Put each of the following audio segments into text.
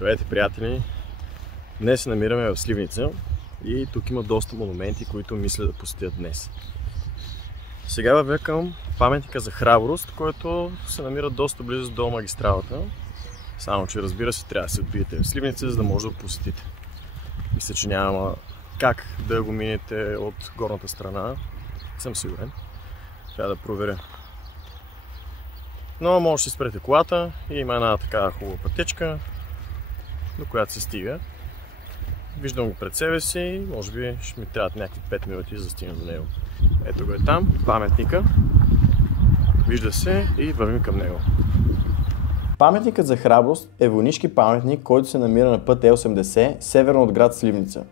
Здравейте, приятели! Днес се намираме в Сливница и тук има доста монументи, които мисля да посетя днес. Сега вървя към паметника за храброст, който се намира доста близо до магистралата. Само че, разбира се, трябва да се отбиете в Сливница, за да може да го посетите. Мисля, че няма как да го минете от горната страна. Съм сигурен. Трябва да проверя. Но може да си спрете колата и има една такава хубава пътечка, до която се стига. Виждам го пред себе си и може би ще ми трябват някакви 5 минути за да стигна до него. Ето го е там, паметника. Вижда се и вървим към него. Паметникът за храброст е войнишки паметник, който се намира на път Е-80, северно от град Сливница.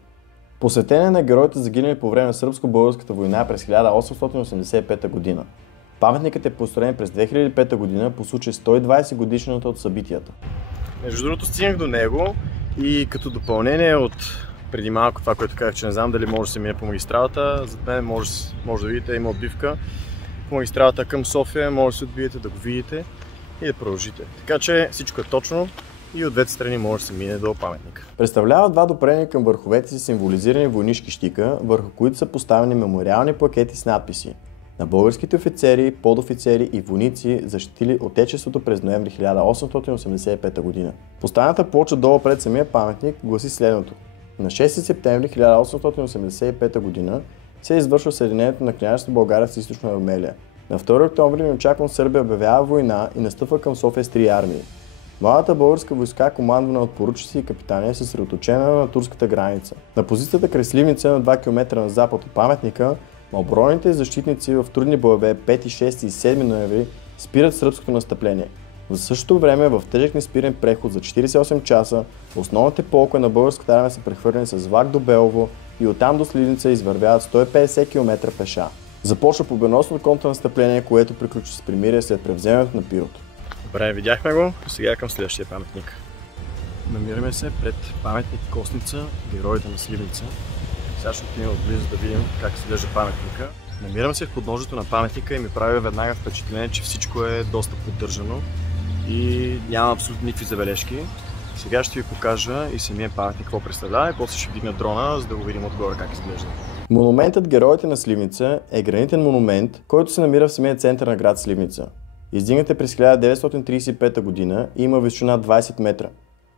Посветен е на героите загинали по време на Сръбско-българската война през 1885 година. Паметникът е построен през 2005 година по случай 120 годишната от събитията. Между другото, стигнах до него и като допълнение от преди малко това, което казах, че не знам дали може да се мине по магистралата, зад мен може да видите, има отбивка по магистралата към София, може да се отбиете, да го видите и да продължите. Така че всичко е точно и от двете страни може да се мине до паметника. Представлява два допрения към върховете си символизирани войнишки щика, върху които са поставени мемориални плакети с надписи на българските офицери, подофицери и войници, защитили Отечеството през ноември 1885 година. Поставената плоча долу пред самия паметник гласи следното. На 6 септември 1885 година се извършва съединението на княжество България с източна Румелия. На 2 октомври неочаквано Сърбия обявява война и настъпва към София с 3 армии. Младата българска войска, командвана от поручици и капитани, е съсредоточена на турската граница. На позицията край Сливница на 2 км на запад от паметника, малобройните защитници в трудни боеве 5, 6 и 7 ноември спират сръбското настъпление. За същото време, в тежък неспирен преход за 48 часа, основните полкове на българската армия са прехвърлени с влак до Белово и оттам до Сливница извървяват 150 км пеша. Започва победоносно контрнастъпление, което приключи с примирие след превземането на Пирот. Добре, видяхме го, сега към следващия паметник. Намираме се пред паметник Костница, героите на Сливница. Сега ще отидем отблизо да видим как се изглежда паметника. Намирам се в подножието на паметника и ми прави веднага впечатление, че всичко е доста поддържано и няма абсолютно никакви забележки. Сега ще ви покажа и самия паметник какво представлява и после ще вдигна дрона, за да го видим отгоре как изглежда. Монументът Героите на Сливница е гранитен монумент, който се намира в самия център на град Сливница. Издигнат е през 1935 година и има височина 20 метра.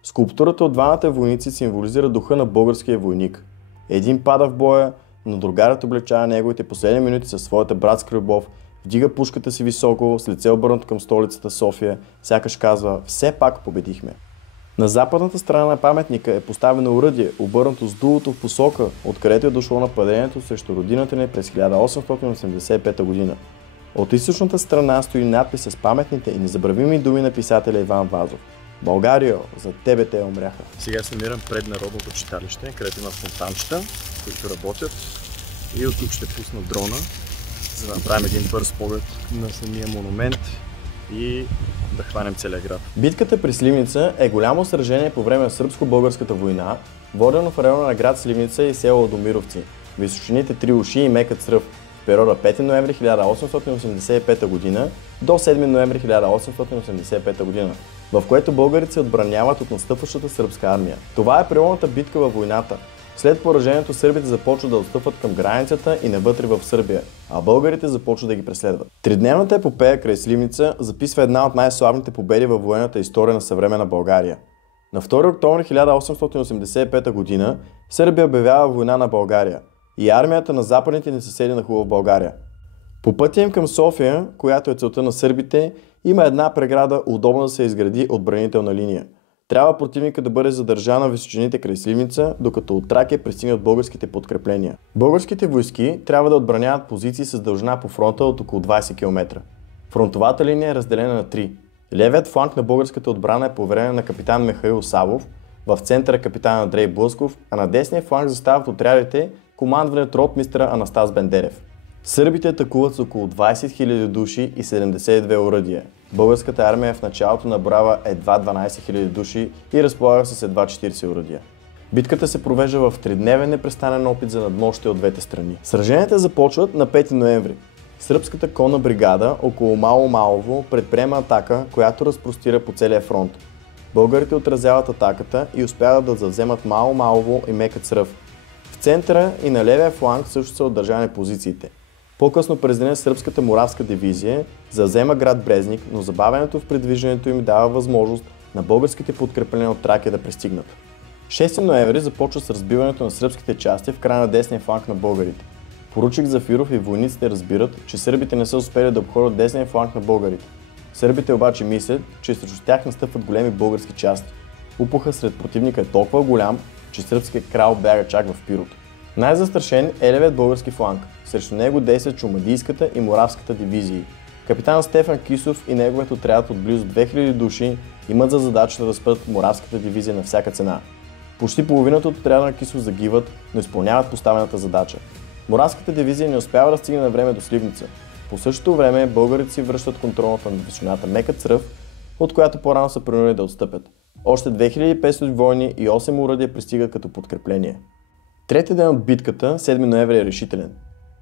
Скулптурата от двамата войници символизира духа на българския войник. Един пада в боя, но другарят облегчава неговите последни минути със своята братска любов, вдига пушката си високо, с лице обърнато към столицата София, сякаш казва: все пак победихме. На западната страна на паметника е поставено оръдие, обърнато с дулото в посока, откъдето е дошло нападението срещу родината ни през 1885 година. От източната страна стои надпис с паметните и незабравими думи на писателя Иван Вазов. Българио, за тебе те умряха. Сега се намирам пред Народното читалище, където има фонтанчета, които работят. И от тук ще пусна дрона, за да направим един бърз поглед на самия монумент и да хванем целия град. Битката при Сливница е голямо сражение по време на Сръбско-българската война, водено в района на град Сливница и село Домировци, височините Три уши и Мекът сръв, в периода 5 ноември 1885 г. до 7 ноември 1885 г., в което българите се отбраняват от настъпващата сръбска армия. Това е преломната битка във войната. След поражението сърбите започват да отстъпват към границата и навътре в Сърбия, а българите започват да ги преследват. Тридневната епопея край Сливница записва една от най-славните победи във военната история на съвременна България. На 2 октомври 1885 г. Сърбия обявява война на България и армията на западните ни съседи нахлува в България. По пътя им към София, която е целта на сърбите, има една преграда, удобно да се изгради отбранителна линия. Трябва противника да бъде задържан на височините край Сливница, докато от Тракия пристигнат българските подкрепления. Българските войски трябва да отбраняват позиции с дължина по фронта от около 20 км. Фронтовата линия е разделена на 3. Левият фланг на българската отбрана е поверен на капитан Михаил Савов, в центъра капитан Андрей Блъсков, а на десния фланг застават отрядите, командвани от ротмистъра Анастас Бендерев. Сърбите атакуват с около 20 000 души и 72 оръдия. Българската армия в началото набрава едва 12 000 души и разполага с едва 40 оръдия. Битката се провежда в тридневен непрестанен опит за надмощие от двете страни. Сраженията започват на 5 ноември. Сръбската конна бригада около Мало Малово предприема атака, която разпростира по целия фронт. Българите отразяват атаката и успяват да завземат Малово и Мекац ръв. В центъра и на левия фланг също са отдържани позициите. По-късно през деня сръбската Моравска дивизия завзема град Брезник, но забавянето в придвижването им дава възможност на българските подкрепления от Тракия да пристигнат. 6 ноември започва с разбиването на сръбските части в края на десния фланг на българите. Поручик Зафиров и войниците разбират, че сърбите не са успели да обходят десния фланг на българите. Сърбите обаче мислят, че срещу тях настъпват големи български части. Упуха сред противника е толкова голям, че сръбският крал бяга чак в Пирот. Най-застрашен е левият български фланг. Срещу него действат Чумадийската и Моравската дивизии. Капитан Стефан Кисов и неговият отряд от близо 2000 души имат за задача да спрат Моравската дивизия на всяка цена. Почти половината от отряда на Кисов загиват, но изпълняват поставената задача. Моравската дивизия не успява да стигне на време до Сливница. По същото време българите си връщат контролната на височината Мекац ръв, от която по-рано са принудени да отстъпят. Още 2500 войни и 8 уръдия пристигат като подкрепление. Третия ден от битката, 7 ноември, е решителен.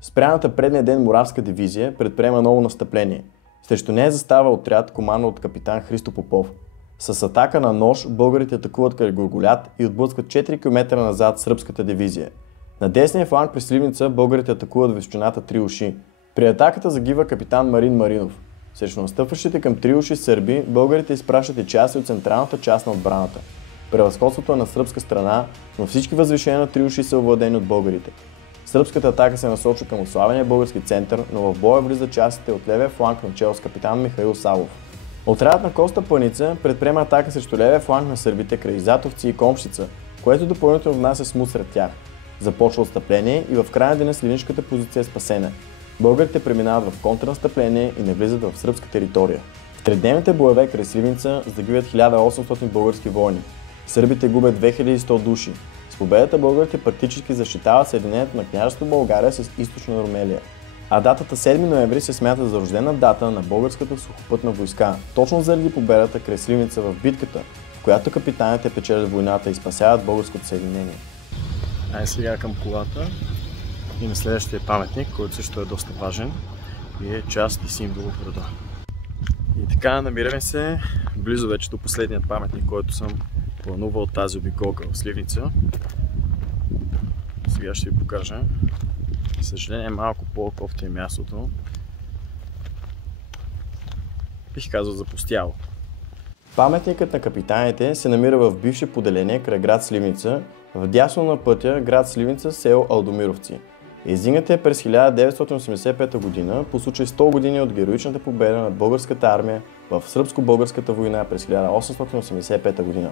Спряната предния ден Моравска дивизия предприема ново настъпление. Срещу нея застава отряд, командван от капитан Христо Попов. С атака на нож българите атакуват край Гурголят и отблъскват 4 км назад сръбската дивизия. На десния фланг при Сливница българите атакуват височината Три уши. При атаката загива капитан Марин Маринов. Срещу настъпващите към Три уши сърби, българите изпращат и части от централната част на отбраната. Превъзходството е на сръбска страна, но всички възвишения на Три уши са овладени от българите. Сръбската атака се насочва към отслабения български център, но в боя влиза частите от левия фланг начело с капитан Михаил Савов. Отрядът на Коста Паница предприема атака срещу левия фланг на сърбите край Затовци и Комшица, което допълнително внася смут сред тях. Започва отстъпление и в края на деня сливнишката позиция е спасена. Българите преминават в контрнастъпление и навлизат в сръбска територия. В тредневните боеве край Сливница загиват 1800 български войни. Сърбите губят 2100 души. С победата българите практически защитават съединението на княжество България с източна Румелия. А датата 7 ноември се смята за рождена дата на българската сухопътна войска, точно заради победата край Сливница в битката, в която капитаните печелят войната и спасяват българското съединение. Ай сега към колата и на следващия паметник, който също е доста важен и е част и символ от града. И така, намираме се близо вече до последният паметник, който съм планувал тази обиколка в Сливница. Сега ще ви покажа. За съжаление малко по-кофти е мястото. Бих казал запустяло. Паметникът на капитаните се намира в бивше поделение край град Сливница, вдясно на пътя град Сливница, село Алдомировци. Издигнат е през 1985 г. по случай 100 години от героичната победа на българската армия в Сръбско-българската война през 1885 г.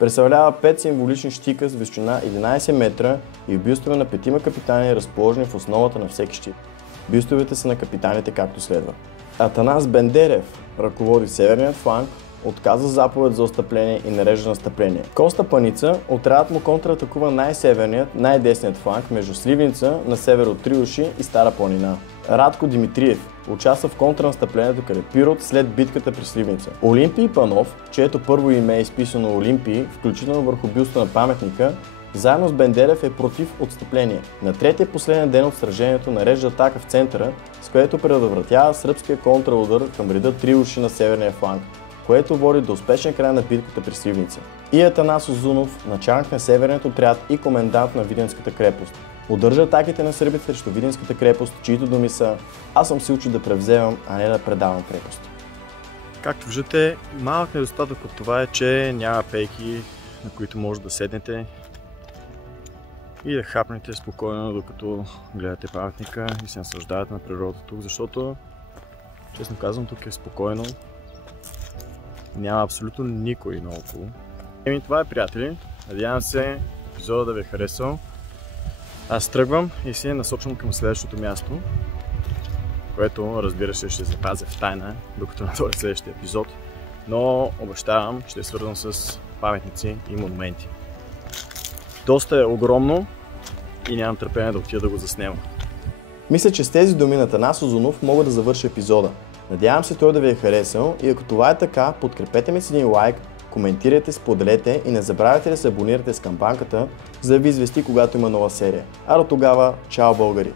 Представлява 5 символични щика с височина 11 метра и бюстове на 5 капитани, разположени в основата на всеки щит. Бюстовете са на капитаните както следва. Атанас Бендерев ръководи северният фланг, отказа заповед за отстъпление и нарежда настъпление. Коста Паница, отрядът му контратакува най-северният, най-десният фланг между Сливница на север от Три уши и Стара планина. Радко Димитриев участва в контрнастъплението край Пирот след битката при Сливница. Олимпий Панов, чието първо име е изписано Олимпий, включително върху бюста на паметника, заедно с Бендерев е против отстъпление. На третия последен ден от сражението нарежда атака в центъра, с което предотвратява сръбския контраудар към реда Три уши на северния фланг, което води до успешен край на битката при Сливница. И Атанас Озунов, началник на северният отряд и комендант на Видинската крепост, удържа атаките на сърбите срещу Видинската крепост, чието думи са: "Аз съм се учил да превземам, а не да предавам крепост." Както виждате, малък недостатък от това е, че няма пейки, на които може да седнете и да хапнете спокойно, докато гледате паметника и се наслаждавате на природата тук, защото, честно казвам, тук е спокойно. Няма абсолютно никой наоколо. Еми, това е, приятели. Надявам се епизода да ви е харесал. Аз тръгвам и се насочвам към следващото място, което, разбира се, ще запазя в тайна, докато надойде следващия епизод. Но обещавам, ще е свързан с паметници и монументи. Доста е огромно и нямам търпение да отида да го заснема. Мисля, че с тези думи на Атанас Озунов мога да завърша епизода. Надявам се той да ви е харесал и ако това е така, подкрепете ме с един лайк, коментирайте, споделете и не забравяйте да се абонирате с камбанката, за да ви извести когато има нова серия. А до тогава, чао българи!